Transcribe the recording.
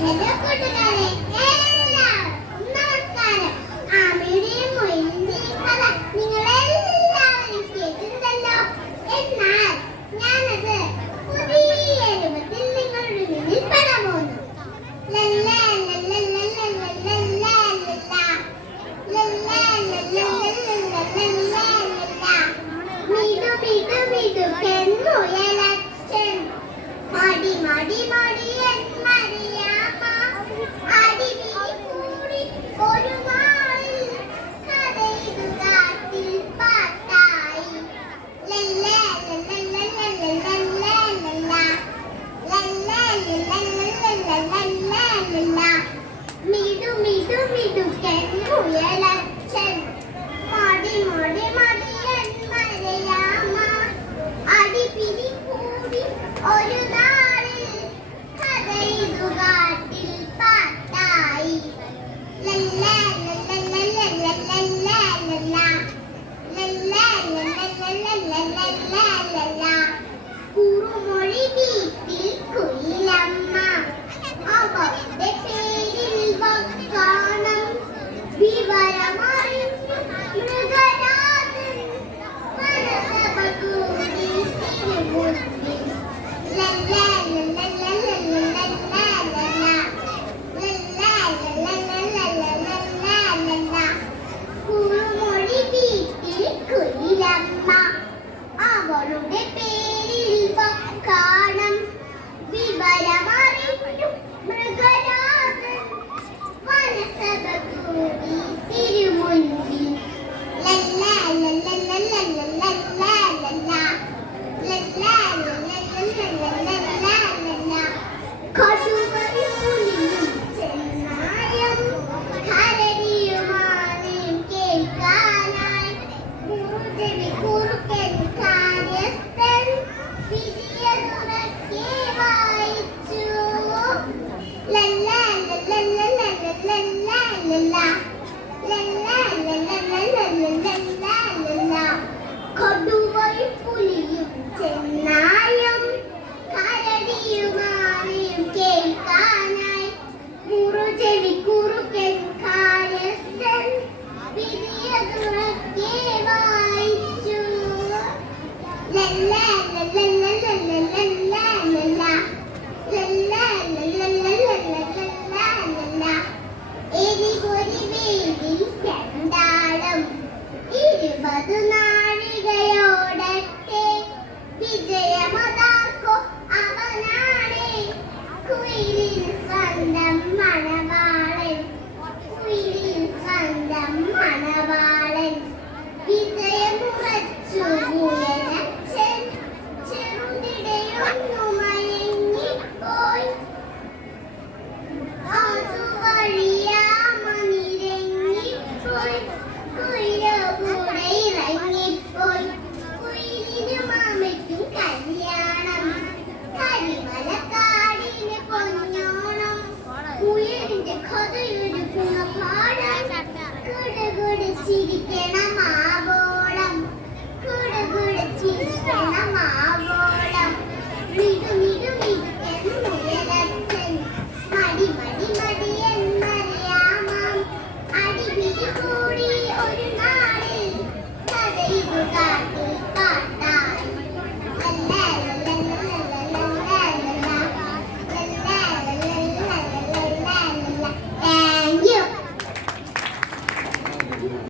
Hello കൂട്ടുകാരെ, എല്ലാവർക്കും നമസ്കാരം. ആമയുടെയും മുയലിന്റെയും കഥ നിങ്ങളെല്ലാവരും കേട്ടിട്ടുണ്ടല്ലോ. എന്നാൽ ഞാനത് പുതിയ രൂപത്തിൽ നിങ്ങളുടെ മുന്നിൽ പറയാൻ പോകുന്നു. ലല്ലാ ലല്ലാ ലല്ലാ ലല്ലാ ലല്ലാ ലല്ലാ ലല്ലാ ലല്ലാ മിടു മിടു മിടുക്കെന്നുയലച്ചൻ മടി മടി മടിയൻ മറിയാമ്മ അടിപിടി കൂടി ഒരു നാളിൽ കഥയിതു കാട്ടിൽ പാട്ടായി. ലല്ലാ ലല്ലാ ലല്ലാ ലല്ലാ ലല്ലാ ലല്ലാ ലല്ലാ ലല്ലാ മിടു മിടു മിടുക്കെന്നുയലച്ചൻ മടി മടി മടിയൻ മറിയാമ്മ അടിപിടി കൂടി ഒരു നാളിൽ കഥയിതു കാട്ടിൽ പാട്ടായി. ലല്ലാ ലല്ലാ ലല്ലാ ലല്ലാ ലല്ലാ ലല്ലാ ലല്ലാ കുറുമൊഴി വീട്ടിൽ കുയിലമ്മ അവളുടെ പേരിൽ വക്കാണം വിവരമറിഞ്ഞു മൃഗരാജൻ മനസ്സഭ കൂടി തിരുമുൻപിൽ. ലല്ലാ ലല്ലാ ലല്ലാ ലല്ലാ ലല്ലാ ലല്ലാ ലല്ലാ കുറുമൊഴി വീട്ടിൽ കുയിലമ്മ അവളുടെ പേരിൽ വക്കാണം വിവരമറിഞ്ഞു മൃഗരാജൻ മനസ്സഭ കൂടി തിരുമുൻപിൽ. ലല്ലാ ലല്ലാ ലല്ലാ ലല്ലാ ലല്ലാ ലല്ലാ ലല്ലാ കടുവയും പുലിയും ചെന്നായും കരടിയുമാനെയും കേൾക്കാനായി മൂർജവി കുറുക്കൻ കാര്യസ്ഥൻ വിധിയതുറക്കെ വായിച്ചു. ലല്ലാ ലല്ലാ ലല്ലാ ലല്ലാ ലല്ലാ കടുവയും പുലിയും ചെന്നായും കരടിയുമാനെയും കേൾക്കാനായി മുറുചെവി കുറുക്കൻ കാര്യസ്ഥൻ വിധിയതുറക്കെ വായിച്ചു. ലല്ലാ ലല്ലാ ലല്ലാ ലല്ലാ എരിപൊരി വേലിൽ ചെണ്ടാളം 20 നാഴികയോടൊക്കെ വിജയമതാക്കോ അവനാണേ കുയിലിൻ